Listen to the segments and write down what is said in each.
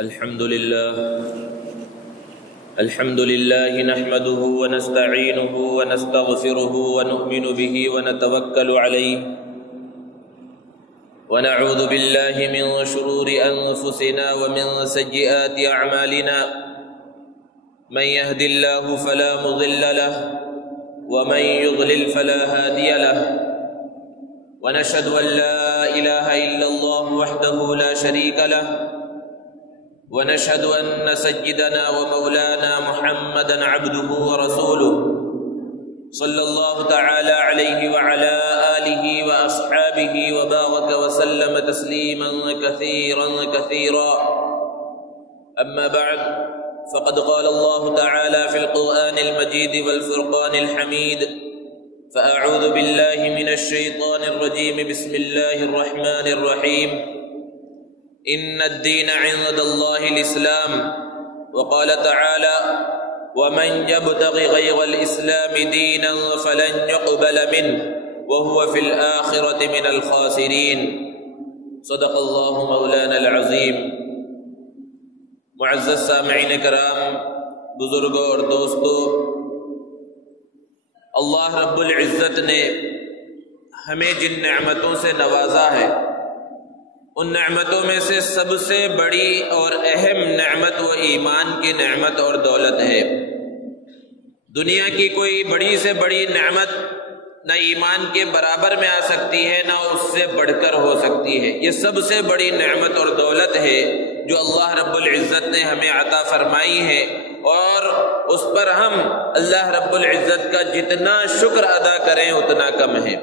الحمد لله نحمده ونستعينه ونستغفره ونؤمن به ونتوكل عليه ونعوذ بالله من شرور أنفسنا ومن سيئات أعمالنا من يهد الله فلا مضل له ومن يضلل فلا هادي له ونشهد أن لا إله إلا الله وحده لا شريك له ونشهد أن سيدنا ومولانا محمدا عبده ورسوله صلى الله تعالى عليه وعلى آله وأصحابه وبارك وسلم تسليما كثيرا أما بعد فقد قال الله تعالى في القرآن المجيد والفرقان الحميد فأعوذ بالله من الشيطان الرجيم بسم الله الرحمن الرحيم إن الدين عند الله الإسلام وقال تعالى ومن يبتغ غير الإسلام دينا فلن يقبل منه وهو في الآخرة من الخاسرين صدق الله مولانا العظيم. معزز سامعین کرام، بزرگوں اور دوستوں، اللہ رب العزت نے ہمیں جن نعمتوں سے نوازا ہے ان نعمتوں میں سے سب سے بڑی اور اہم نعمت وہ ایمان کی نعمت اور دولت ہے. دنیا کی کوئی بڑی سے بڑی نعمت نہ ایمان کے برابر میں آ سکتی ہے نہ اس سے بڑھ کر ہو سکتی ہے. یہ سب سے بڑی نعمت اور دولت ہے جو اللہ رب العزت نے ہمیں عطا فرمائی ہے، اور اس پر ہم اللہ رب العزت کا جتنا شکر ادا کریں اتنا کم ہے.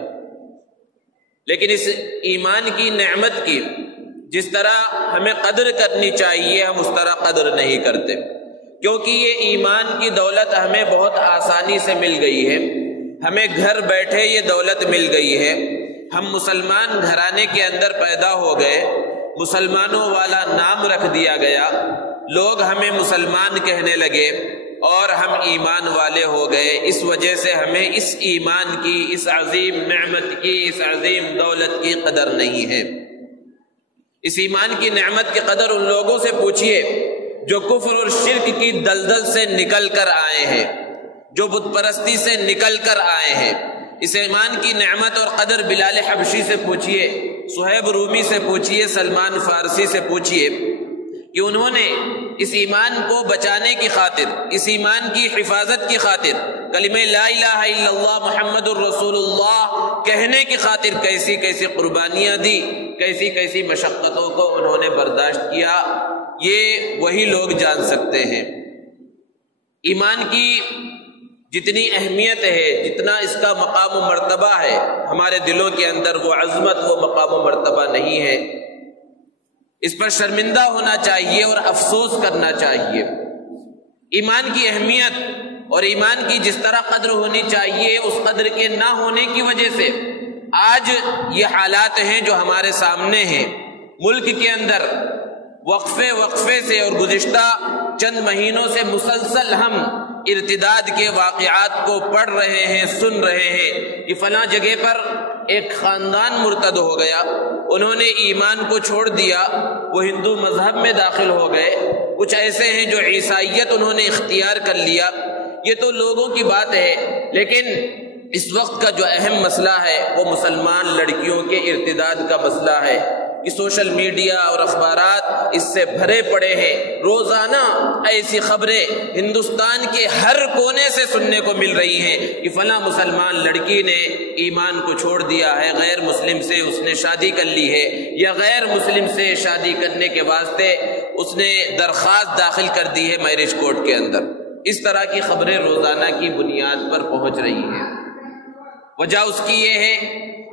لیکن اس ایمان کی نعمت کی جس طرح ہمیں قدر کرنی چاہیے ہم اس طرح قدر نہیں کرتے، کیونکہ یہ ایمان کی دولت ہمیں بہت آسانی سے مل گئی ہے. ہمیں گھر بیٹھے یہ دولت مل گئی ہے. ہم مسلمان گھرانے کے اندر پیدا ہو گئے، مسلمانوں والا نام رکھ دیا گیا، لوگ ہمیں مسلمان کہنے لگے اور ہم ایمان والے ہو گئے. اس وجہ سے ہمیں اس ایمان کی، اس عظیم نعمت کی، اس عظیم دولت کی قدر نہیں ہے. اس ایمان کی نعمت کی قدر ان لوگوں سے پوچھئے جو کفر اور شرک کی دلدل سے نکل کر آئے ہیں، جو بت پرستی سے نکل کر آئے ہیں. اس ایمان کی نعمت اور قدر بلال حبشی سے پوچھئے، صہیب رومی سے پوچھئے، سلمان فارسی سے پوچھئے کہ انہوں نے اس ایمان کو بچانے کی خاطر، اس ایمان کی حفاظت کی خاطر، کلمہ لا الہ الا اللہ محمد الرسول اللہ کہنے کی خاطر کیسی کیسی قربانیاں دی، کیسی کیسی مشقتوں کو انہوں نے برداشت کیا. یہ وہی لوگ جان سکتے ہیں. ایمان کی جتنی اہمیت ہے، جتنا اس کا مقام و مرتبہ ہے، ہمارے دلوں کے اندر وہ عظمت، وہ مقام و مرتبہ نہیں ہے. اس پر شرمندہ ہونا چاہیے اور افسوس کرنا چاہیے. ایمان کی اہمیت اور ایمان کی جس طرح قدر ہونی چاہیے اس قدر کے نہ ہونے کی وجہ سے آج یہ حالات ہیں جو ہمارے سامنے ہیں. ملک کے اندر وقفے سے اور گزشتہ چند مہینوں سے مسلسل ہم ارتداد کے واقعات کو پڑھ رہے ہیں، سن رہے ہیں کہ فلاں جگہ پر ایک خاندان مرتد ہو گیا، انہوں نے ایمان کو چھوڑ دیا، وہ ہندو مذہب میں داخل ہو گئے. کچھ ایسے ہیں جو عیسائیت انہوں نے اختیار کر لیا. یہ تو لوگوں کی بات ہے، لیکن اس وقت کا جو اہم مسئلہ ہے وہ مسلمان لڑکیوں کے ارتداد کا مسئلہ ہے کہ سوشل میڈیا اور اخبارات اس سے بھرے پڑے ہیں. روزانہ ایسی خبریں ہندوستان کے ہر کونے سے سننے کو مل رہی ہیں کہ فلاں مسلمان لڑکی نے ایمان کو چھوڑ دیا ہے، غیر مسلم سے اس نے شادی کر لی ہے، یا غیر مسلم سے شادی کرنے کے واسطے اس نے درخواست داخل کر دی ہے میرج کورٹ کے اندر. اس طرح کی خبریں روزانہ کی بنیاد پر پہنچ رہی ہیں. وجہ اس کی یہ ہے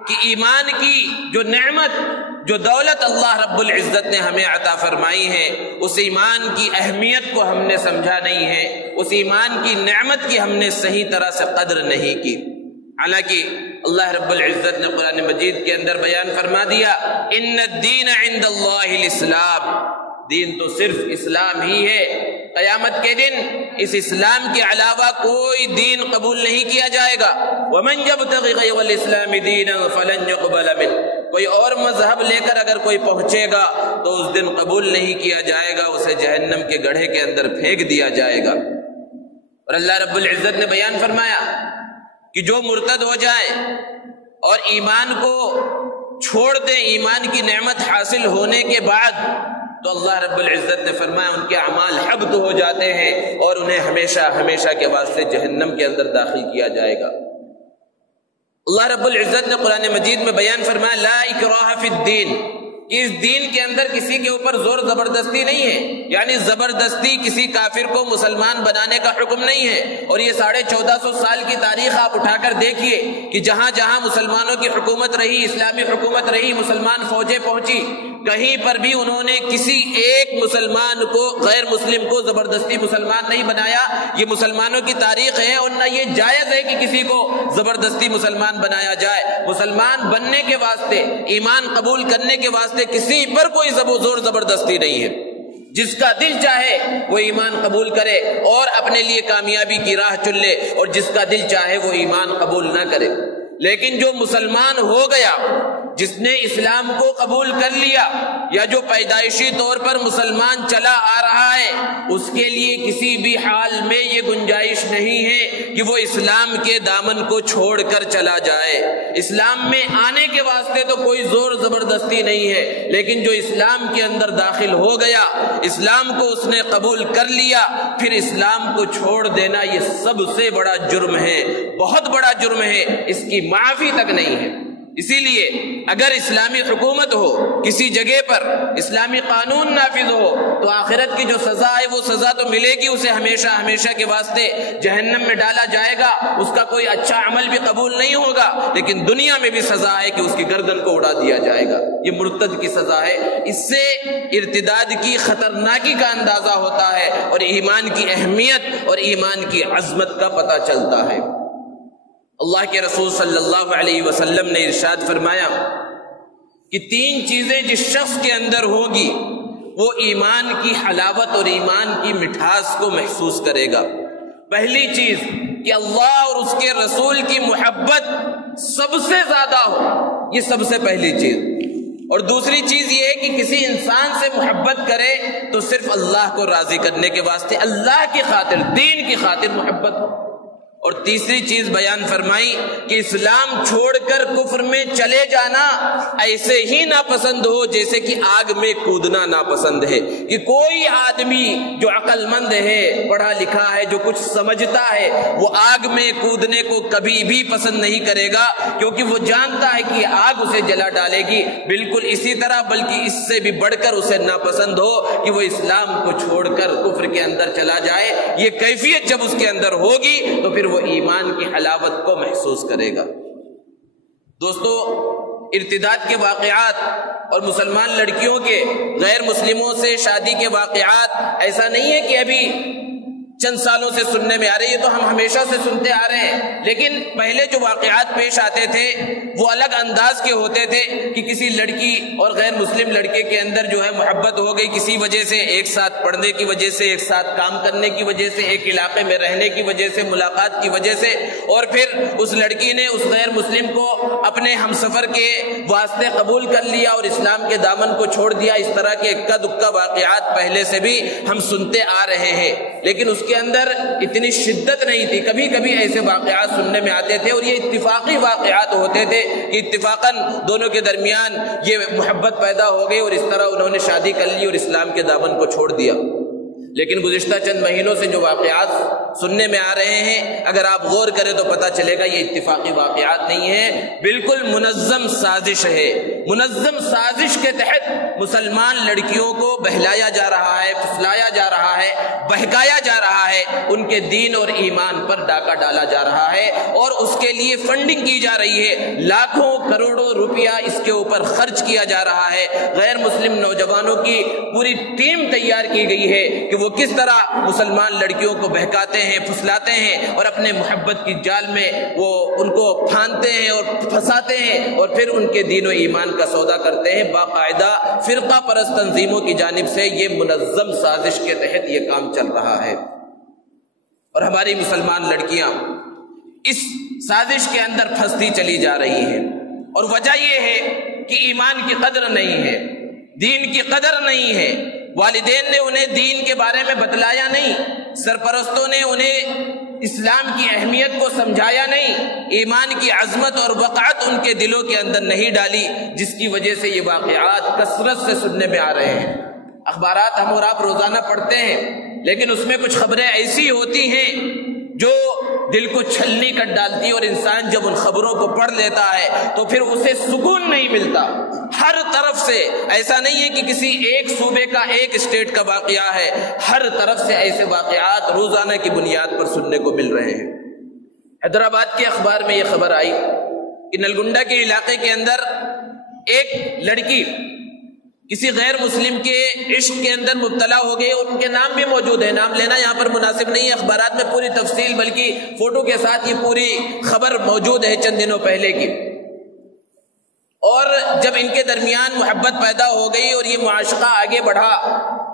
کہ ایمان کی جو نعمت، جو دولت اللہ رب العزت نے ہمیں عطا فرمائی ہے، اس ایمان کی اہمیت کو ہم نے سمجھا نہیں ہے، اس ایمان کی نعمت کی ہم نے صحیح طرح سے قدر نہیں کی. حالانکہ اللہ رب العزت نے قرآن مجید کے اندر بیان فرما دیا ان الدین عند اللہ الاسلام، دین تو صرف اسلام ہی ہے. قیامت کے دن اس اسلام کے علاوہ کوئی دین قبول نہیں کیا جائے گا. ومن یبتغی غیر الاسلام دینا فلن یقبل منہ، کوئی اور مذہب لے کر اگر کوئی پہنچے گا تو اس دن قبول نہیں کیا جائے گا، اسے جہنم کے گڑھے کے اندر پھینک دیا جائے گا۔ اور اللہ رب العزت نے بیان فرمایا کہ جو مرتد ہو جائے اور ایمان کو چھوڑ دے ایمان کی نعمت حاصل ہونے کے بعد، تو اللہ رب العزت نے فرمایا ان کے اعمال حبط ہو جاتے ہیں اور انہیں ہمیشہ ہمیشہ کے واسطے جہنم کے اندر داخل کیا جائے گا۔ اللہ رب العزت نے قرآن مجید میں بیان فرمایا لا اکراہ فی الدین، کہ اس دین کے اندر کسی کے اوپر زور زبردستی نہیں ہے، یعنی زبردستی کسی کافر کو مسلمان بنانے کا حکم نہیں ہے۔ اور یہ 1450 سال کی تاریخ آپ اٹھا کر دیکھیے کہ جہاں جہاں مسلمانوں کی حکومت رہی، اسلامی حکومت رہی، مسلمان فوجیں پہنچی، کہیں پر بھی انہوں نے کسی ایک مسلمان کو، غیر مسلم کو زبردستی مسلمان نہیں بنایا۔ یہ مسلمانوں کی تاریخ ہے، اور نہ یہ جائز ہے کہ کسی کو زبردستی مسلمان بنایا جائے۔ مسلمان بننے کے واسطے، ایمان قبول کرنے کے واسطے کسی پر کوئی زور زبردستی نہیں ہے۔ جس کا دل چاہے وہ ایمان قبول کرے اور اپنے لیے کامیابی کی راہ چن لے، اور جس کا دل چاہے وہ ایمان قبول نہ کرے۔ لیکن جو مسلمان ہو گیا، جس نے اسلام کو قبول کر لیا، یا جو پیدائشی طور پر مسلمان چلا آ رہا ہے، اس کے لیے کسی بھی حال میں یہ گنجائش نہیں ہے کہ وہ اسلام کے دامن کو چھوڑ کر چلا جائے۔ اسلام میں آنے کے واسطے تو کوئی زور زبردستی نہیں ہے، لیکن جو اسلام کے اندر داخل ہو گیا، اسلام کو اس نے قبول کر لیا، پھر اسلام کو چھوڑ دینا یہ سب سے بڑا جرم ہے، بہت بڑا جرم ہے، اس کی معافی تک نہیں ہے۔ اسی لیے اگر اسلامی حکومت ہو، کسی جگہ پر اسلامی قانون نافذ ہو، تو آخرت کی جو سزا ہے وہ سزا تو ملے گی، اسے ہمیشہ ہمیشہ کے واسطے جہنم میں ڈالا جائے گا، اس کا کوئی اچھا عمل بھی قبول نہیں ہوگا، لیکن دنیا میں بھی سزا ہے کہ اس کی گردن کو اڑا دیا جائے گا۔ یہ مرتد کی سزا ہے۔ اس سے ارتداد کی خطرناکی کا اندازہ ہوتا ہے، اور ایمان کی اہمیت اور ایمان کی عظمت کا پتہ چلتا ہے۔ اللہ کے رسول صلی اللہ علیہ وسلم نے ارشاد فرمایا کہ 3 چیزیں جس شخص کے اندر ہوگی وہ ایمان کی حلاوت اور ایمان کی مٹھاس کو محسوس کرے گا۔ پہلی چیز کہ اللہ اور اس کے رسول کی محبت سب سے زیادہ ہو، یہ سب سے پہلی چیز۔ اور دوسری چیز یہ ہے کہ کسی انسان سے محبت کرے تو صرف اللہ کو راضی کرنے کے واسطے، اللہ کی خاطر، دین کی خاطر محبت ہو۔ اور تیسری چیز بیان فرمائی کہ اسلام چھوڑ کر کفر میں چلے جانا ایسے ہی ناپسند ہو جیسے کہ آگ میں کودنا ناپسند ہے۔ کہ کوئی آدمی جو عقل مند ہے، پڑھا لکھا ہے، جو کچھ سمجھتا ہے، وہ آگ میں کودنے کو کبھی بھی پسند نہیں کرے گا، کیونکہ وہ جانتا ہے کہ آگ اسے جلا ڈالے گی۔ بالکل اسی طرح، بلکہ اس سے بھی بڑھ کر اسے ناپسند ہو کہ وہ اسلام کو چھوڑ کر کفر کے اندر چلا جائے۔ یہ کیفیت جب اس کے اندر ہوگی تو پھر وہ ایمان کی حلاوت کو محسوس کرے گا۔ دوستو، ارتداد کے واقعات اور مسلمان لڑکیوں کے غیر مسلموں سے شادی کے واقعات ایسا نہیں ہے کہ ابھی چند سالوں سے سننے میں آ رہے ہیں، یہ تو ہم ہمیشہ سے سنتے آ رہے ہیں، لیکن پہلے جو واقعات پیش آتے تھے وہ الگ انداز کے ہوتے تھے کہ کسی لڑکی اور غیر مسلم لڑکے کے اندر جو ہے محبت ہو گئی کسی وجہ سے، ایک ساتھ پڑھنے کی وجہ سے، ایک ساتھ کام کرنے کی وجہ سے، ایک علاقے میں رہنے کی وجہ سے، ملاقات کی وجہ سے، اور پھر اس لڑکی نے اس غیر مسلم کو اپنے ہمسفر کے واسطے قبول کر لیا اور اسلام کے دامن کو چھوڑ دیا۔ اس طرح کے اکا دکا واقعات پہلے سے بھی ہم سنتے آ رہے ہیں، لیکن اس کے اندر اتنی شدت نہیں تھی۔ کبھی کبھی ایسے واقعات سننے میں آتے تھے، اور یہ اتفاقی واقعات ہوتے تھے کہ اتفاقاً دونوں کے درمیان یہ محبت پیدا ہو گئی اور اس طرح انہوں نے شادی کر لی اور اسلام کے دامن کو چھوڑ دیا۔ لیکن گزشتہ چند مہینوں سے جو واقعات سننے میں آ رہے ہیں، اگر آپ غور کریں تو پتہ چلے گا یہ اتفاقی واقعات نہیں ہیں، بالکل منظم سازش ہے۔ منظم سازش کے تحت مسلمان لڑکیوں کو بہلایا جا رہا ہے، پھسلایا جا رہا ہے، بہکایا جا رہا ہے، ان کے دین اور ایمان پر ڈاکہ ڈالا جا رہا ہے، اور اس کے لیے فنڈنگ کی جا رہی ہے۔ لاکھوں کروڑوں روپیہ اس کے اوپر خرچ کیا جا رہا ہے۔ غیر مسلم نوجوانوں کی پوری ٹیم تیار کی گئی ہے کہ وہ کس طرح مسلمان لڑکیوں کو بہکاتے ہیں، پھسلاتے ہیں، اور اپنے محبت کی جال میں وہ ان کو پھاندتے ہیں اور پھنساتے ہیں، اور پھر ان کے دین و ایمان کا سودا کرتے ہیں۔ باقاعدہ فرقہ پرست تنظیموں کی جانب سے یہ منظم سازش کے تحت یہ کام چل رہا ہے، اور ہماری مسلمان لڑکیاں اس سازش کے اندر پھنستی چلی جا رہی ہیں، اور وجہ یہ ہے کہ ایمان کی قدر نہیں ہے۔ دین کی قدر نہیں ہے، والدین نے انہیں دین کے بارے میں بتلایا نہیں، سرپرستوں نے انہیں اسلام کی اہمیت کو سمجھایا نہیں، ایمان کی عظمت اور وقعت ان کے دلوں کے اندر نہیں ڈالی، جس کی وجہ سے یہ واقعات کثرت سے سننے میں آ رہے ہیں۔ اخبارات ہم اور آپ روزانہ پڑھتے ہیں، لیکن اس میں کچھ خبریں ایسی ہوتی ہیں جو دل کو چھلنی کر ڈالتی، اور انسان جب ان خبروں کو پڑھ لیتا ہے تو پھر اسے سکون نہیں ملتا۔ ہر طرف سے ایسا نہیں ہے کہ کسی ایک صوبے کا، ایک اسٹیٹ کا واقعہ ہے، ہر طرف سے ایسے واقعات روزانہ کی بنیاد پر سننے کو مل رہے ہیں۔ حیدرآباد کے اخبار میں یہ خبر آئی کہ نلگنڈا کے علاقے کے اندر ایک لڑکی کسی غیر مسلم کے عشق کے اندر مبتلا ہو گئی، اور ان کے نام بھی موجود ہے، نام لینا یہاں پر مناسب نہیں ہے، اخبارات میں پوری تفصیل بلکہ فوٹو کے ساتھ یہ پوری خبر موجود ہے چند دنوں پہلے کی۔ اور جب ان کے درمیان محبت پیدا ہو گئی اور یہ معاشقہ آگے بڑھا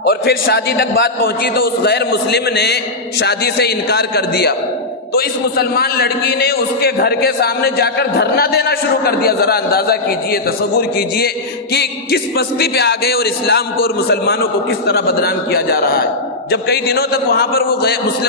اور پھر شادی تک بات پہنچی، تو اس غیر مسلم نے شادی سے انکار کر دیا، تو اس مسلمان لڑکی نے اس کے گھر کے سامنے جا کر دھرنا دینا شروع کر دیا۔ ذرا اندازہ کیجئے، تصور کیجئے کہ کس پستی پہ آ گئے اور اسلام کو اور مسلمانوں کو کس طرح بدنام کیا جا رہا ہے۔ جب کئی دنوں تک وہاں پر وہ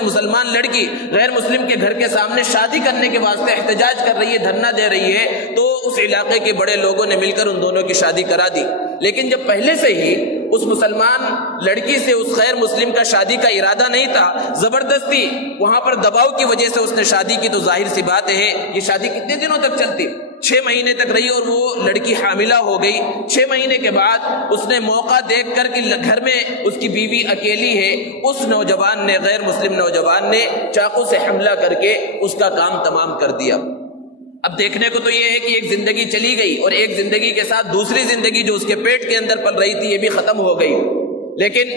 مسلمان لڑکی غیر مسلم کے گھر کے سامنے شادی کرنے کے واسطے احتجاج کر رہی ہے، دھرنا دے رہی ہے، تو اس علاقے کے بڑے لوگوں نے مل کر ان دونوں کی شادی کرا دی۔ لیکن جب پہلے سے ہی اس مسلمان لڑکی سے اس غیر مسلم کا شادی کا ارادہ نہیں تھا، زبردستی وہاں پر دباؤ کی وجہ سے اس نے شادی کی، تو ظاہر سی بات ہے یہ شادی کتنے دنوں تک چلتی؟ 6 مہینے تک رہی، اور وہ لڑکی حاملہ ہو گئی۔ 6 مہینے کے بعد اس نے موقع دیکھ کر کہ گھر میں اس کی بیوی اکیلی ہے، اس نوجوان نے، غیر مسلم نوجوان نے چاقو سے حملہ کر کے اس کا کام تمام کر دیا۔ اب دیکھنے کو تو یہ ہے کہ ایک زندگی چلی گئی، اور ایک زندگی کے ساتھ دوسری زندگی جو اس کے پیٹ کے اندر پل رہی تھی یہ بھی ختم ہو گئی، لیکن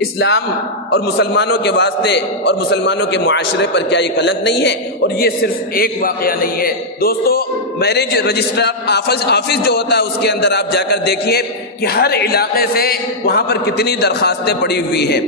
اسلام اور مسلمانوں کے واسطے اور مسلمانوں کے معاشرے پر کیا یہ کلنک نہیں ہے؟ اور یہ صرف ایک واقعہ نہیں ہے دوستو، میرج رجسٹرار آفس جو ہوتا ہے اس کے اندر آپ جا کر دیکھیے کہ ہر علاقے سے وہاں پر کتنی درخواستیں پڑی ہوئی ہیں،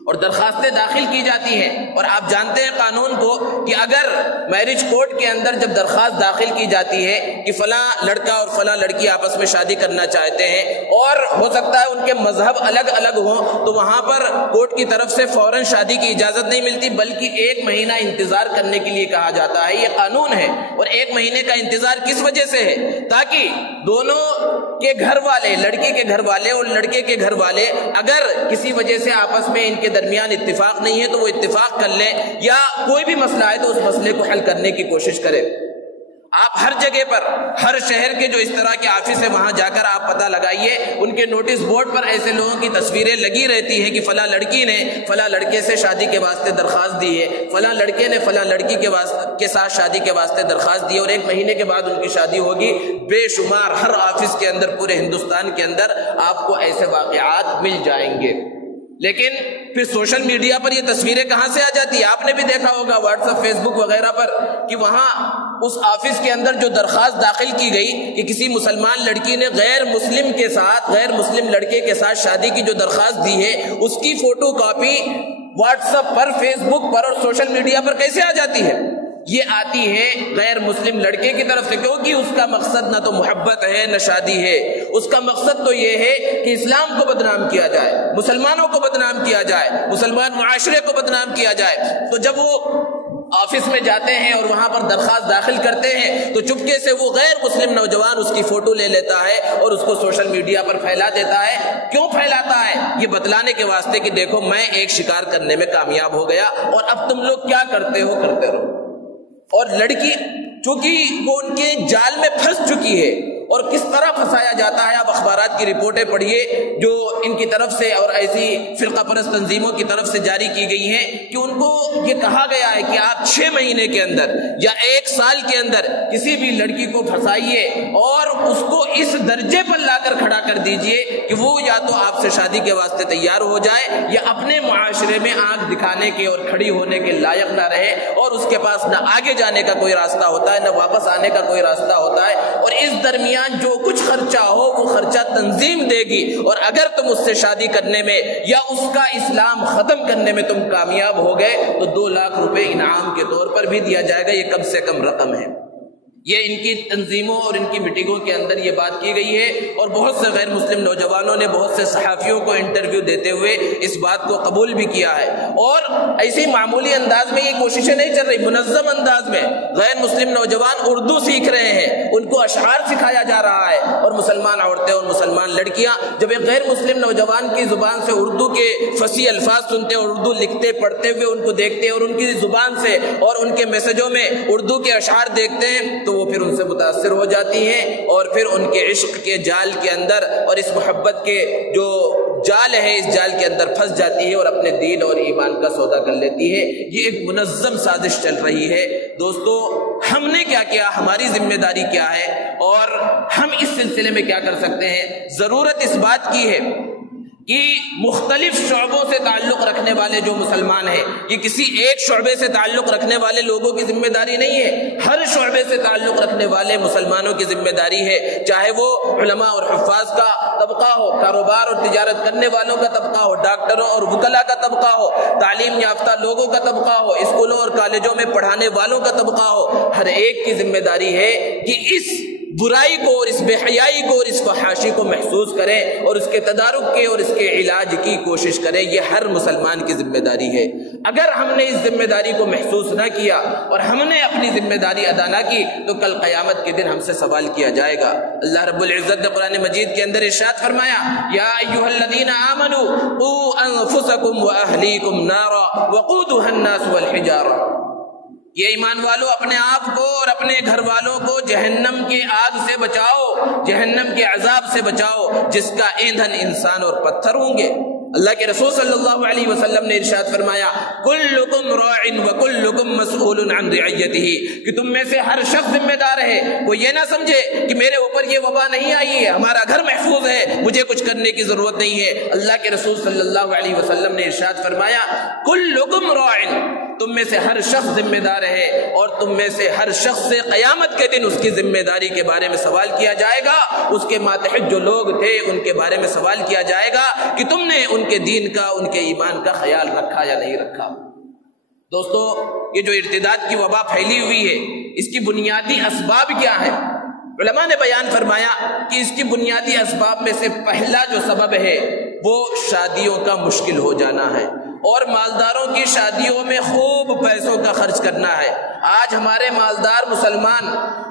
اور درخواستیں داخل کی جاتی ہیں، اور آپ جانتے ہیں قانون کو کہ اگر میرج کورٹ کے اندر جب درخواست داخل کی جاتی ہے کہ فلاں لڑکا اور فلاں لڑکی آپس میں شادی کرنا چاہتے ہیں، اور ہو سکتا ہے ان کے مذہب الگ الگ ہوں، تو وہاں پر کورٹ کی طرف سے فوراً شادی کی اجازت نہیں ملتی، بلکہ 1 مہینہ انتظار کرنے کے لیے کہا جاتا ہے۔ یہ قانون ہے، اور 1 مہینے کا انتظار کس وجہ سے ہے؟ تاکہ دونوں کے گھر والے، لڑکی کے گھر والے اور لڑکے کے گھر والے، اگر کسی وجہ سے آپس میں ان کے درمیان اتفاق نہیں ہے تو وہ اتفاق کر لیں، یا کوئی بھی مسئلہ ہے تو اس مسئلے کو حل کرنے کی کوشش کریں۔ آپ ہر جگہ پر، ہر شہر کے جو اس طرح کے آفس ہے وہاں جا کر آپ پتہ لگائیے، ان کے نوٹس بورڈ پر ایسے لوگوں کی تصویریں لگی رہتی ہیں کہ فلاں لڑکی نے فلاں لڑکے سے شادی کے واسطے درخواست دی ہے، فلاں لڑکے نے فلاں لڑکی کے ساتھ شادی کے واسطے درخواست دی ہے، اور 1 مہینے کے بعد ان کی شادی ہوگی۔ بے شمار ہر آفس کے اندر، پورے ہندوستان کے اندر آپ کو ایسے واقعات مل جائیں گے۔ لیکن پھر سوشل میڈیا پر یہ تصویریں کہاں سے آ جاتی ہے؟ آپ نے بھی دیکھا ہوگا واٹس ایپ، فیس بک وغیرہ پر، کہ وہاں اس آفس کے اندر جو درخواست داخل کی گئی کہ کسی مسلمان لڑکی نے غیر مسلم کے ساتھ، غیر مسلم لڑکے کے ساتھ شادی کی جو درخواست دی ہے، اس کی فوٹو کاپی واٹس ایپ پر، فیس بک پر اور سوشل میڈیا پر کیسے آ جاتی ہے؟ یہ آتی ہے غیر مسلم لڑکے کی طرف سے، کیونکہ اس کا مقصد نہ تو محبت ہے نہ شادی ہے، اس کا مقصد تو یہ ہے کہ اسلام کو بدنام کیا جائے، مسلمانوں کو بدنام کیا جائے، مسلمان معاشرے کو بدنام کیا جائے۔ تو جب وہ آفس میں جاتے ہیں اور وہاں پر درخواست داخل کرتے ہیں تو چپکے سے وہ غیر مسلم نوجوان اس کی فوٹو لے لیتا ہے اور اس کو سوشل میڈیا پر پھیلا دیتا ہے۔ کیوں پھیلاتا ہے؟ یہ بتلانے کے واسطے کہ دیکھو میں ایک شکار کرنے میں کامیاب ہو گیا، اور اب تم لوگ کیا کرتے ہو کرتے رہو۔ اور لڑکی چونکہ وہ ان کے جال میں پھنس چکی ہے، اور کس طرح پھنسایا جاتا ہے آپ اخبارات کی رپورٹیں پڑھیے جو ان کی طرف سے اور ایسی فرقہ پرست تنظیموں کی طرف سے جاری کی گئی ہیں کہ ان کو یہ کہا گیا ہے کہ آپ 6 مہینے کے اندر یا 1 سال کے اندر کسی بھی لڑکی کو پھنسائیے اور اس کو اس درجے پر لا کر کھڑا کر دیجئے کہ وہ یا تو آپ سے شادی کے واسطے تیار ہو جائے یا اپنے معاشرے میں آنکھ دکھانے کے اور کھڑی ہونے کے لائق نہ رہے، اور اس کے پاس نہ آگے جانے کا کوئی راستہ ہوتا ہے نہ واپس آنے کا کوئی راستہ ہوتا ہے، اور اس درمیان جو کچھ خرچہ ہو وہ خرچہ تنظیم دے گی، اور اگر تم اس سے شادی کرنے میں یا اس کا اسلام ختم کرنے میں تم کامیاب ہو گئے تو 2 لاکھ روپے انعام کے طور پر بھی دیا جائے گا۔ یہ کم سے کم رقم ہے۔ یہ ان کی تنظیموں اور ان کی میٹنگوں کے اندر یہ بات کی گئی ہے، اور بہت سے غیر مسلم نوجوانوں نے بہت سے صحافیوں کو انٹرویو دیتے ہوئے اس بات کو قبول بھی کیا ہے۔ اور ایسی معمولی انداز میں یہ کوششیں نہیں چل رہی، منظم انداز میں غیر مسلم نوجوان اردو سیکھ رہے ہیں، ان کو اشعار سکھایا جا رہا ہے، اور مسلمان عورتیں اور مسلمان لڑکیاں جب ایک غیر مسلم نوجوان کی زبان سے اردو کے فصیح الفاظ سنتے اور اردو لکھتے پڑھتے ہوئے ان کو دیکھتے ہیں، اور ان کی زبان سے اور ان کے میسجوں میں اردو کے اشعار دیکھتے ہیں، تو وہ پھر ان سے متاثر ہو جاتی ہیں، اور پھر ان کے عشق کے جال کے اندر اور اس محبت کے جو جال ہے اس جال کے اندر پھنس جاتی ہے اور اپنے دین اور ایمان کا سودا کر لیتی ہے۔ یہ ایک منظم سازش چل رہی ہے۔ دوستو، ہم نے کیا کیا، ہماری ذمہ داری کیا ہے، اور ہم اس سلسلے میں کیا کر سکتے ہیں؟ ضرورت اس بات کی ہے کہ مختلف شعبوں سے تعلق رکھنے والے جو مسلمان ہیں، یہ کسی ایک شعبے سے تعلق رکھنے والے لوگوں کی ذمہ داری نہیں ہے، ہر شعبے سے تعلق رکھنے والے مسلمانوں کی ذمہ داری ہے، چاہے وہ علماء اور حفاظ کا طبقہ ہو، کاروبار اور تجارت کرنے والوں کا طبقہ ہو، ڈاکٹروں اور وکلاء کا طبقہ ہو، تعلیم یافتہ لوگوں کا طبقہ ہو، اسکولوں اور کالجوں میں پڑھانے والوں کا طبقہ ہو، ہر ایک کی ذمہ داری ہے کہ اس برائی کو اور اس بے حیائی کو اور اس فحاشی کو محسوس کریں اور اس کے تدارک کے اور اس کے علاج کی کوشش کریں۔ یہ ہر مسلمان کی ذمہ داری ہے۔ اگر ہم نے اس ذمہ داری کو محسوس نہ کیا اور ہم نے اپنی ذمہ داری ادا نہ کی تو کل قیامت کے دن ہم سے سوال کیا جائے گا۔ اللہ رب العزت نے قرآن مجید کے اندر ارشاد فرمایا، یا ایھا الذین آمنوا قوا انفسکم واہلیکم نارا وقودھا الناس والحجارہ، یہ ایمان والو اپنے آپ کو اور اپنے گھر والوں کو جہنم کے آگ سے بچاؤ، جہنم کے عذاب سے بچاؤ جس کا ایندھن انسان اور پتھر ہوں گے۔ اللہ کے رسول صلی اللہ علیہ وسلم نے ارشاد فرمایا، کلکم راع وکلکم مسئول عن رعیتہ، کہ تم میں سے ہر شخص ذمہ دار ہے۔ وہ یہ نہ سمجھے کہ میرے اوپر یہ وبا نہیں آئی ہے، ہمارا گھر محفوظ ہے، مجھے کچھ کرنے کی ضرورت نہیں ہے۔ اللہ کے رسول صلی اللہ علیہ وسلم نے ارشاد فرمایا، کلکم راع، تم میں سے ہر شخص ذمہ دار ہے، اور تم میں سے ہر شخص سے قیامت کے دن اس کی ذمہ داری کے بارے میں سوال کیا جائے گا۔ اس کے ماتحت جو لوگ تھے ان کے بارے میں سوال کیا جائے گا کہ تم نے ان کے دین کا، ان کے ایمان کا خیال رکھا یا نہیں رکھا۔ دوستو، یہ جو ارتداد کی وبا پھیلی ہوئی ہے، اس کی بنیادی اسباب کیا ہے؟ علماء نے بیان فرمایا کہ اس کی بنیادی اسباب میں سے پہلا جو سبب ہے وہ شادیوں کا مشکل ہو جانا ہے، اور مالداروں کی شادیوں میں خوب پیسوں کا خرچ کرنا ہے۔ آج ہمارے مالدار مسلمان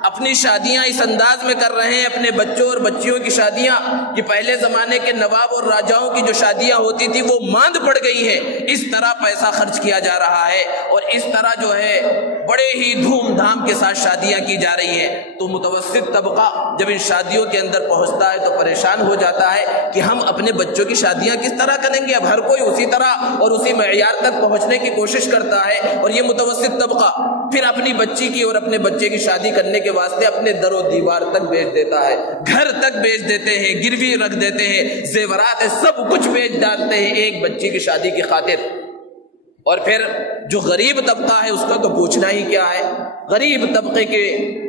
اپنی شادیاں اس انداز میں کر رہے ہیں، اپنے بچوں اور بچیوں کی شادیاں، کہ پہلے زمانے کے نواب اور راجاؤں کی جو شادیاں ہوتی تھی وہ ماند پڑ گئی ہیں۔ اس طرح پیسہ خرچ کیا جا رہا ہے، اور اس طرح جو ہے بڑے ہی دھوم دھام کے ساتھ شادیاں کی جا رہی ہیں، تو متوسط طبقہ جب ان شادیوں کے اندر پہنچتا ہے تو پریشان ہو جاتا ہے کہ ہم اپنے بچوں کی شادیاں کس طرح کریں گے۔ اب ہر کوئی اسی طرح اور اسی معیار تک پہنچنے کی کوشش کرتا ہے، اور یہ متوسط طبقہ پھر اپنی بچی کی اور اپنے بچے کی شادی کرنے کے واسطے اپنے در و دیوار تک بیچ دیتا ہے، گھر تک بیچ دیتے ہیں، گروی رکھ دیتے ہیں، زیورات سب کچھ بیچ ڈالتے ہیں ایک بچی کی شادی کی خاطر۔ اور پھر جو غریب طبقہ ہے اس کا تو پوچھنا ہی کیا ہے۔ غریب طبقے کے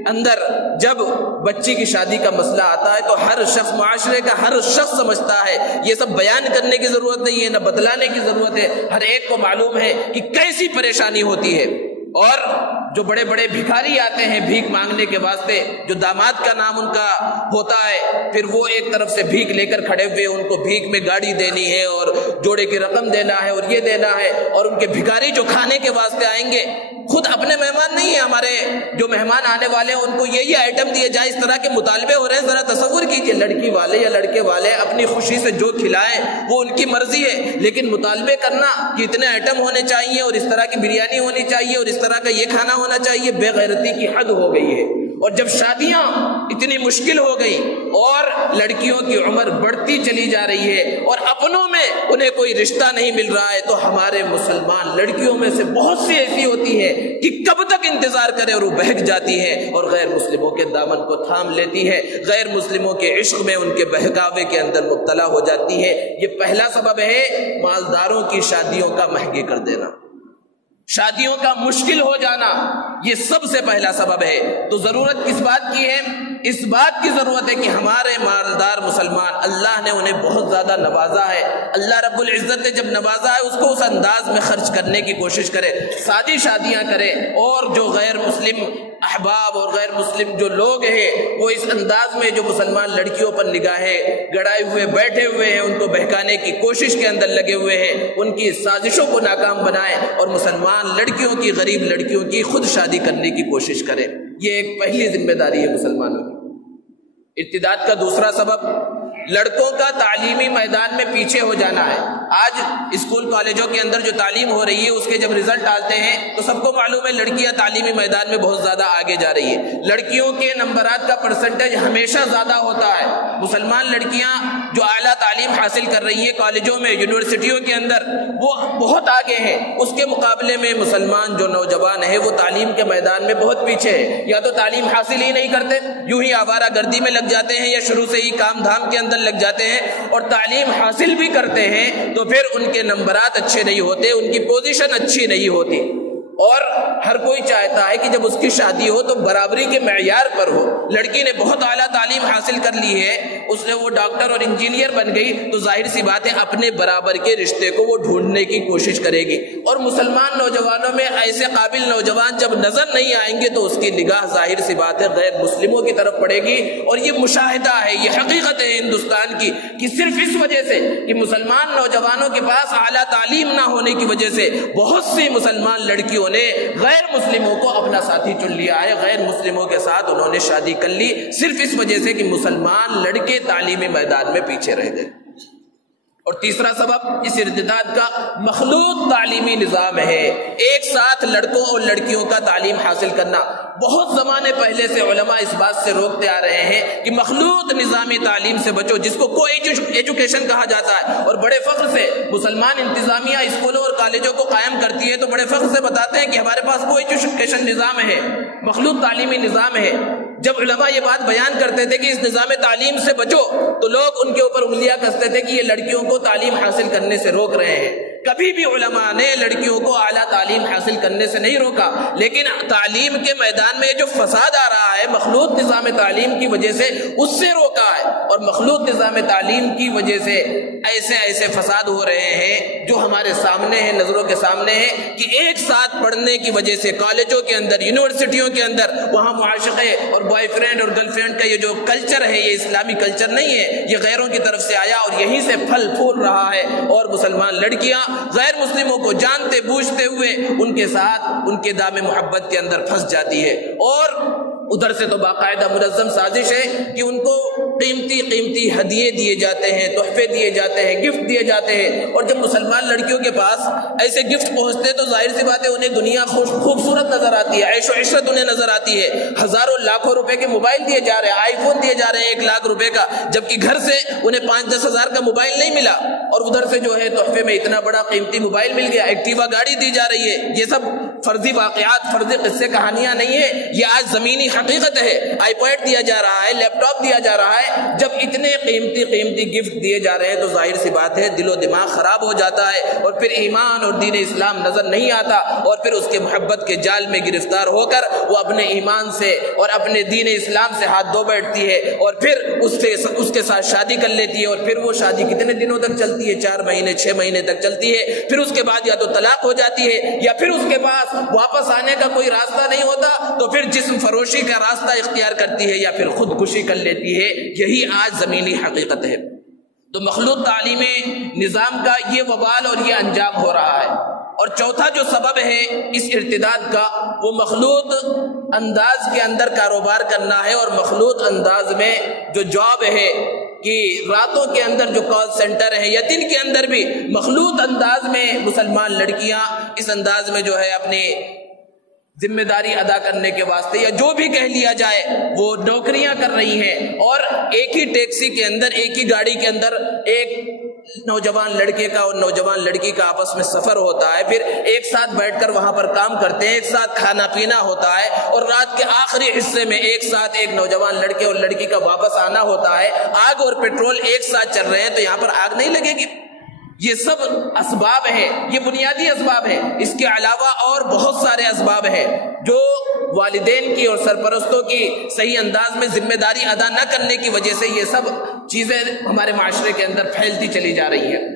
اندر جب بچی کی شادی کا مسئلہ آتا ہے تو ہر شخص، معاشرے کا ہر شخص سمجھتا ہے، یہ سب بیان کرنے کی ضرورت نہیں ہے، نہ بتلانے کی ضرورت ہے، ہر ایک کو معلوم ہے کہ کیسی پریشانی ہوتی ہے۔ اور جو بڑے بڑے بھکاری آتے ہیں بھیک مانگنے کے واسطے، جو داماد کا نام ان کا ہوتا ہے، پھر وہ ایک طرف سے بھیک لے کر کھڑے ہوئے، ان کو بھیک میں گاڑی دینی ہے اور جوڑے کی رقم دینا ہے اور یہ دینا ہے، اور ان کے بھکاری جو کھانے کے واسطے آئیں گے، خود اپنے مہمان نہیں ہیں، ہمارے جو مہمان آنے والے ہیں ان کو یہ آئٹم دیے جائیں، اس طرح کے مطالبے ہو رہے ہیں۔ ذرا تصور کیجئے، لڑکی والے یا لڑکے والے اپنی خوشی سے جو کھلائیں وہ ان کی مرضی ہے، لیکن مطالبے کرنا کہ اتنے آئٹم ہونے چاہیے اور اس طرح کی بریانی ہونی چاہیے اور اس طرح کا یہ کھانا ہونا چاہیے، بے غیرتی کی حد ہو گئی ہے۔ اور جب شادیاں اتنی مشکل ہو گئی اور لڑکیوں کی عمر بڑھتی چلی جا رہی ہے اور اپنوں میں انہیں کوئی رشتہ نہیں مل رہا ہے، تو ہمارے مسلمان لڑکیوں میں سے بہت سی ایسی ہوتی ہے کہ کب تک انتظار کرے اور وہ بہک جاتی ہے اور غیر مسلموں کے دامن کو تھام لیتی ہے، غیر مسلموں کے عشق میں ان کے بہکاوے کے اندر مبتلا ہو جاتی ہے۔ یہ پہلا سبب ہے مالداروں کی شادیوں کا مہنگی کر دینا، شادیوں کا مشکل ہو جانا، یہ سب سے پہلا سبب ہے۔ تو ضرورت کس بات کی ہے اس بات کی ضرورت ہے کہ ہمارے مالدار مسلمان اللہ نے انہیں بہت زیادہ نوازا ہے، اللہ رب العزت نے جب نوازا ہے اس کو اس انداز میں خرچ کرنے کی کوشش کرے، سادی شادیاں کرے، اور جو غیر مسلم احباب اور غیر مسلم جو لوگ ہیں وہ اس انداز میں جو مسلمان لڑکیوں پر نگاہیں گڑائے ہوئے بیٹھے ہوئے ہیں ان کو بہکانے کی کوشش کے اندر لگے ہوئے ہیں، ان کی سازشوں کو ناکام بنائیں اور مسلمان لڑکیوں کی، غریب لڑکیوں کی خود شادی کرنے کی کوشش کرے۔ یہ ایک پہلی ذمہ داری ہے مسلمانوں کی۔ ارتداد کا دوسرا سبب لڑکوں کا تعلیمی میدان میں پیچھے ہو جانا ہے۔ آج اسکول کالجوں کے اندر جو تعلیم ہو رہی ہے اس کے جب رزلٹ آتے ہیں تو سب کو معلوم ہے لڑکیاں تعلیمی میدان میں بہت زیادہ آگے جا رہی ہیں، لڑکیوں کے نمبرات کا پرسنٹیج ہمیشہ زیادہ ہوتا ہے۔ مسلمان لڑکیاں جو اعلیٰ تعلیم حاصل کر رہی ہیں کالجوں میں، یونیورسٹیوں کے اندر، وہ بہت آگے ہیں۔ اس کے مقابلے میں مسلمان جو نوجوان ہیں وہ تعلیم کے میدان میں بہت پیچھے ہے، یا تو تعلیم حاصل ہی نہیں کرتے، یوں ہی آوارہ گردی میں لگ جاتے ہیں، یا شروع سے ہی کام دھام کے اندر لگ جاتے ہیں، اور تعلیم حاصل بھی کرتے ہیں تو پھر ان کے نمبرات اچھے نہیں ہوتے، ان کی پوزیشن اچھی نہیں ہوتی۔ اور ہر کوئی چاہتا ہے کہ جب اس کی شادی ہو تو برابری کے معیار پر ہو۔ لڑکی نے بہت اعلیٰ تعلیم حاصل کر لی ہے، اس نے وہ ڈاکٹر اور انجینئر بن گئی تو ظاہر سی بات ہے اپنے برابر کے رشتے کو وہ ڈھونڈنے کی کوشش کرے گی، اور مسلمان نوجوانوں میں ایسے قابل نوجوان جب نظر نہیں آئیں گے تو اس کی نگاہ ظاہر سی بات ہے غیر مسلموں کی طرف پڑے گی۔ اور یہ مشاہدہ ہے، یہ حقیقت ہے ہندوستان کی کہ صرف اس وجہ سے کہ مسلمان نوجوانوں کے پاس اعلیٰ تعلیم نہ ہونے کی وجہ سے بہت سی مسلمان لڑکیوں نے غیر مسلموں کو اپنا ساتھی چن لیا ہے، غیر مسلموں کے ساتھ انہوں نے شادی کر لی، صرف اس وجہ سے کہ مسلمان لڑکے تعلیمی میدان میں پیچھے رہ گئے۔ اور تیسرا سبب اس ارتداد کا مخلوط تعلیمی نظام ہے، ایک ساتھ لڑکوں اور لڑکیوں کا تعلیم حاصل کرنا۔ بہت زمانے پہلے سے علماء اس بات سے روکتے آ رہے ہیں کہ مخلوط نظامی تعلیم سے بچو، جس کو کو ایجوکیشن کہا جاتا ہے، اور بڑے فخر سے مسلمان انتظامیہ اسکولوں اور کالجوں کو قائم کرتی ہے تو بڑے فخر سے بتاتے ہیں کہ ہمارے پاس کو ایجوکیشن نظام ہے، مخلوط تعلیمی نظام ہے۔ جب علماء یہ بات بیان کرتے تھے کہ اس نظام تعلیم سے بچو تو لوگ ان کے اوپر انگلیاں کستے تھے کہ یہ لڑکیوں کو تعلیم حاصل کرنے سے روک رہے ہیں۔ کبھی بھی علماء نے لڑکیوں کو اعلیٰ تعلیم حاصل کرنے سے نہیں روکا، لیکن تعلیم کے میدان میں جو فساد آ رہا ہے مخلوط نظام تعلیم کی وجہ سے اس سے روکا ہے، اور مخلوط نظام تعلیم کی وجہ سے ایسے فساد ہو رہے ہیں جو ہمارے سامنے ہیں، نظروں کے سامنے ہیں، کہ ایک ساتھ پڑھنے کی وجہ سے کالجوں کے اندر، یونیورسٹیوں کے اندر وہاں معاشقے اور بوائے فرینڈ اور گرل فرینڈ کا یہ جو کلچر ہے یہ اسلامی کلچر نہیں ہے، یہ غیروں کی طرف سے آیا اور یہیں سے پھل پھول رہا ہے، اور مسلمان لڑکیاں غیر مسلموں کو جانتے بوجھتے ہوئے ان کے ساتھ ان کے دام محبت کے اندر پھنس جاتی ہے۔ اور ادھر سے تو باقاعدہ منظم سازش ہے کہ ان کو قیمتی ہدیے دیے جاتے ہیں، تحفے دیے جاتے ہیں، گفٹ دیے جاتے ہیں، اور جب مسلمان لڑکیوں کے پاس ایسے گفٹ پہنچتے تو ظاہر سی بات ہے انہیں دنیا خوبصورت نظر آتی ہے، عیش و عشرت انہیں نظر آتی ہے، ہزاروں لاکھوں روپے کے موبائل دیے جا رہے ہیں، آئی فون دیے جا رہے ہیں 1 لاکھ روپے کا، جبکہ گھر سے انہیں 5-10 ہزار کا موبائل نہیں ملا، اور ادھر سے جو ہے تحفے میں اتنا بڑا قیمتی موبائل مل گیا، ایکٹیوا گاڑی دی جا رہی ہے۔ یہ سب فرضی واقعات، فرضی قصے کہانیاں نہیں ہیں، یہ آج زمینی حقیقت ہے۔ آئی پیڈ دیا جا رہا ہے، لیپ ٹاپ دیا جا رہا ہے۔ جب اتنے قیمتی گفٹ دیے جا رہے ہیں تو ظاہر سی بات ہے دل و دماغ خراب ہو جاتا ہے، اور پھر ایمان اور دین اسلام نظر نہیں آتا، اور پھر اس کے محبت کے جال میں گرفتار ہو کر وہ اپنے ایمان سے اور اپنے دین اسلام سے ہاتھ دھو بیٹھتی ہے، اور پھر اس کے ساتھ شادی کر لیتی ہے، اور پھر وہ شادی کتنے دنوں تک چلتی ہے؟ 4 مہینے 6 مہینے تک چلتی ہے، پھر اس کے بعد یا تو طلاق ہو جاتی ہے، یا پھر اس کے پاس واپس آنے کا کوئی راستہ نہیں ہوتا تو پھر جسم فروشی کا راستہ اختیار کرتی ہے یا پھر خودکشی کر لیتی ہے۔ یہی آج زمینی حقیقت ہے۔ تو مخلوط تعلیمی نظام کا یہ وبال اور یہ انجام ہو رہا ہے۔ اور چوتھا جو سبب ہے اس ارتداد کا وہ مخلوط انداز کے اندر کاروبار کرنا ہے، اور مخلوط انداز میں جو جاب ہے کہ راتوں کے اندر جو کال سینٹر ہیں یا دن کے اندر بھی مخلوط انداز میں مسلمان لڑکیاں اس انداز میں جو ہے اپنی ذمہ داری ادا کرنے کے واسطے یا جو بھی کہہ لیا جائے وہ نوکریاں کر رہی ہیں، اور ایک ہی ٹیکسی کے اندر، ایک ہی گاڑی کے اندر ایک نوجوان لڑکے کا اور نوجوان لڑکی کا آپس میں سفر ہوتا ہے، پھر ایک ساتھ بیٹھ کر وہاں پر کام کرتے ہیں، ایک ساتھ کھانا پینا ہوتا ہے، اور رات کے آخری حصے میں ایک ساتھ ایک نوجوان لڑکے اور لڑکی کا واپس آنا ہوتا ہے۔ آگ اور پیٹرول ایک ساتھ چل رہے ہیں تو یہاں پر آگ نہیں لگے گی، یہ سب اسباب ہیں، یہ بنیادی اسباب ہیں۔ اس کے علاوہ اور بہت سارے اسباب ہیں جو والدین کی اور سرپرستوں کی صحیح انداز میں ذمہ داری ادا نہ کرنے کی وجہ سے یہ سب چیزیں ہمارے معاشرے کے اندر پھیلتی چلی جا رہی ہیں۔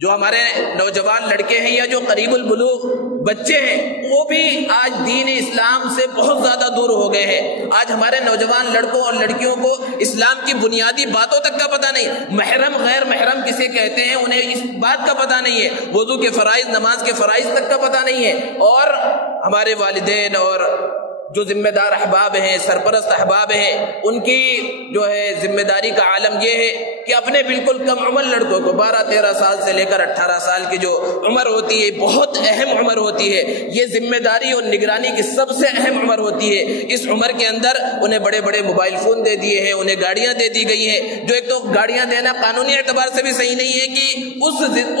جو ہمارے نوجوان لڑکے ہیں یا جو قریب البلوغ بچے ہیں وہ بھی آج دین اسلام سے بہت زیادہ دور ہو گئے ہیں۔ آج ہمارے نوجوان لڑکوں اور لڑکیوں کو اسلام کی بنیادی باتوں تک کا پتہ نہیں، محرم غیر محرم کسے کہتے ہیں انہیں اس بات کا پتہ نہیں ہے، وضو کے فرائض نماز کے فرائض تک کا پتہ نہیں ہے۔ اور ہمارے والدین اور جو ذمہ دار احباب ہیں، سرپرست احباب ہیں، ان کی جو ہے ذمہ داری کا عالم یہ ہے کہ اپنے بالکل کم عمر لڑکوں کو 12-13 سال سے لے کر 18 سال کی جو عمر ہوتی ہے، بہت اہم عمر ہوتی ہے، یہ ذمہ داری اور نگرانی کی سب سے اہم عمر ہوتی ہے۔ اس عمر کے اندر انہیں بڑے بڑے موبائل فون دے دیے ہیں، انہیں گاڑیاں دے دی گئی ہیں، جو ایک تو گاڑیاں دینا قانونی اعتبار سے بھی صحیح نہیں ہے کہ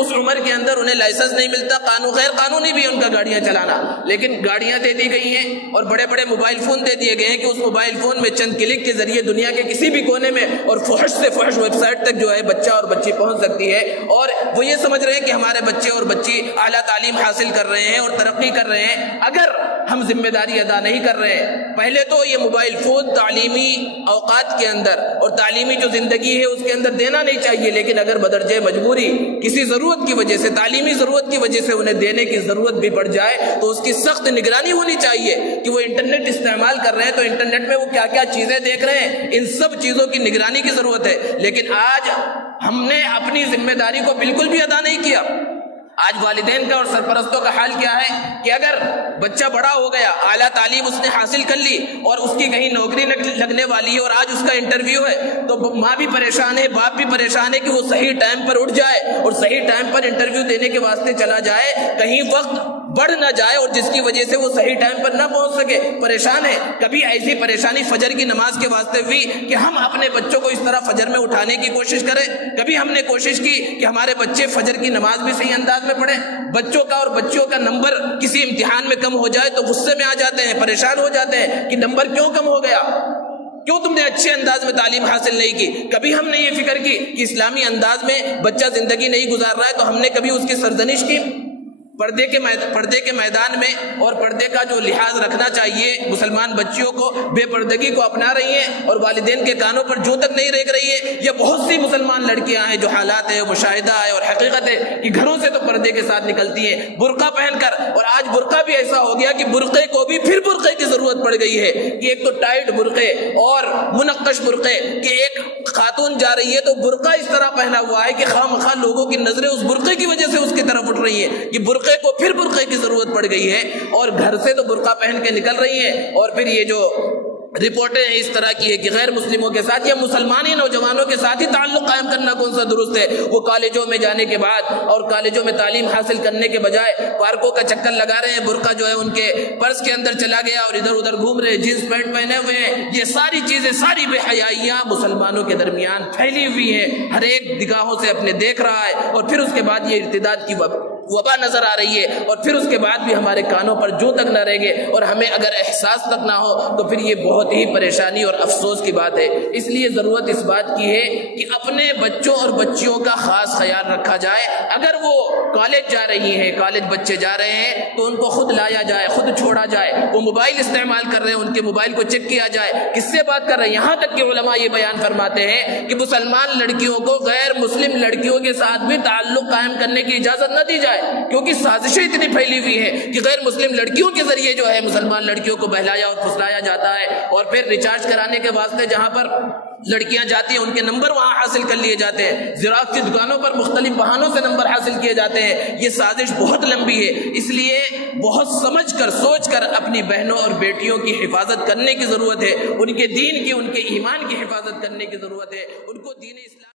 اس عمر کے اندر انہیں لائسنس نہیں ملتا، غیر قانونی بھی ان کا گاڑیاں چلانا، لیکن گاڑیاں دے دی گئی ہیں اور بڑے بڑے موبائل فون دے دیے گئے ہیں کہ اس موبائل فون میں چند کلک کے ذریعے دنیا کے کسی بھی کونے میں اور فحش سے فحش ویب سائٹ تک جو ہے بچہ اور بچی پہنچ سکتی ہے، اور وہ یہ سمجھ رہے ہیں کہ ہمارے بچے اور بچی اعلیٰ تعلیم حاصل کر رہے ہیں اور ترقی کر رہے ہیں۔ اگر ہم ذمہ داری ادا نہیں کر رہے ہیں، پہلے تو یہ موبائل فون تعلیمی اوقات کے اندر اور تعلیمی جو زندگی ہے اس کے اندر دینا نہیں چاہیے، لیکن اگر بدرجہ مجبوری کسی ضرورت کی وجہ سے، تعلیمی ضرورت کی وجہ سے انہیں دینے کی ضرورت بھی پڑ جائے تو اس کی سخت نگرانی ہونی چاہیے کہ وہ انٹرنیٹ استعمال کر رہے ہیں تو انٹرنیٹ میں وہ کیا کیا چیزیں دیکھ رہے ہیں، ان سب چیزوں کی نگرانی کی ضرورت ہے۔ لیکن آج ہم نے اپنی ذمہ داری کو بالکل بھی ادا نہیں کیا۔ آج والدین کا اور سرپرستوں کا حال کیا ہے کہ اگر بچہ بڑا ہو گیا، اعلیٰ تعلیم اس نے حاصل کر لی اور اس کی کہیں نوکری لگنے والی ہے اور آج اس کا انٹرویو ہے تو ماں بھی پریشان ہے، باپ بھی پریشان ہے کہ وہ صحیح ٹائم پر اٹھ جائے اور صحیح ٹائم پر انٹرویو دینے کے واسطے چلا جائے، کہیں وقت بڑھ نہ جائے اور جس کی وجہ سے وہ صحیح ٹائم پر نہ پہنچ سکے، پریشان ہے۔ کبھی ایسی پریشانی فجر کی نماز کے واسطے ہوئی کہ ہم اپنے بچوں کو اس طرح فجر میں اٹھانے کی کوشش کریں، کبھی ہم نے کوشش کی کہ ہمارے بچے فجر کی نماز بھی صحیح انداز میں پڑھیں۔ بچوں کا اور بچیوں کا نمبر کسی امتحان میں کم ہو جائے تو غصے میں آ جاتے ہیں، پریشان ہو جاتے ہیں کہ نمبر کیوں کم ہو گیا، کیوں تم نے اچھے انداز میں تعلیم حاصل نہیں کی۔ کبھی ہم نے یہ فکر کی کہ اسلامی انداز میں بچہ زندگی نہیں گزار رہا ہے تو ہم نے کبھی اس کی سرزنش کی؟ پردے کے میدان میں اور پردے کا جو لحاظ رکھنا چاہیے مسلمان بچیوں کو، بے پردگی کو اپنا رہی ہیں اور والدین کے کانوں پر جوں تک نہیں ریگ رہی ہے۔ یہ بہت سی مسلمان لڑکیاں ہیں جو حالات ہے، مشاہدہ ہے اور حقیقت ہے کہ گھروں سے تو پردے کے ساتھ نکلتی ہیں برقع پہن کر، اور آج برقع بھی ایسا ہو گیا کہ برقعے کو بھی پھر برقعے کی ضرورت پڑ گئی ہے کہ ایک تو ٹائٹ برقعے اور منقش برقعے کہ ایک خاتون جا رہی ہے تو برقع اس طرح پہنا ہوا ہے کہ خواہ لوگوں کی نظریں اس برقعے کی وجہ سے اس کی طرف اٹھ رہی ہیں کہ برقعے کو پھر برقعے کی ضرورت پڑ گئی ہے، اور گھر سے تو برقع پہن کے نکل رہی ہیں، اور پھر یہ جو رپورٹیں ہیں اس طرح کی ہے کہ غیر مسلموں کے ساتھ یا مسلمانی نوجوانوں کے ساتھ ہی تعلق قائم کرنا کون سا درست ہے؟ وہ کالجوں میں جانے کے بعد اور کالجوں میں تعلیم حاصل کرنے کے بجائے پارکوں کا چکر لگا رہے ہیں، برقع جو ہے ان کے پرس کے اندر چلا گیا اور ادھر ادھر گھوم رہے ہیں، جینس پینٹ پہنے ہوئے ہیں۔ یہ ساری چیزیں، ساری بے حیائیاں مسلمانوں کے درمیان پھیلی ہوئی ہیں، ہر ایک نگاہوں سے اپنے دیکھ رہا ہے، اور پھر اس کے بعد یہ ارتداد کی وبا نظر آ رہی ہے، اور پھر اس کے بعد بھی ہمارے کانوں پر جو تک نہ رہ گئے اور ہمیں اگر احساس تک نہ ہو تو پھر یہ بہت ہی پریشانی اور افسوس کی بات ہے۔ اس لیے ضرورت اس بات کی ہے کہ اپنے بچوں اور بچیوں کا خاص خیال رکھا جائے۔ اگر وہ کالج جا رہی ہیں، کالج بچے جا رہے ہیں تو ان کو خود لایا جائے، خود چھوڑا جائے۔ وہ موبائل استعمال کر رہے ہیں، ان کے موبائل کو چیک کیا جائے کس سے بات کر رہے ہیں۔ یہاں تک کہ علماء یہ بیان فرماتے ہیں کہ مسلمان لڑکیوں کو غیر مسلم لڑکیوں کے ساتھ بھی تعلق قائم کرنے کی اجازت نہ دی جائے، کیونکہ سازشیں اتنی پھیلی ہوئی ہیں کہ غیر مسلم لڑکیوں کے ذریعے جو ہے مسلمان لڑکیوں کو بہلایا اور پھسلایا جاتا ہے، اور پھر ریچارج کرانے کے واسطے جہاں پر لڑکیاں جاتی ہیں ان کے نمبر وہاں حاصل کر لیے جاتے ہیں، زراعت کی دکانوں پر مختلف بہانوں سے نمبر حاصل کیے جاتے ہیں۔ یہ سازش بہت لمبی ہے، اس لیے بہت سمجھ کر سوچ کر اپنی بہنوں اور بیٹیوں کی حفاظت کرنے کی ضرورت ہے، ان کے دین کی، ان کے ایمان کی حفاظت کرنے کی ضرورت ہے، ان کو دین اسلام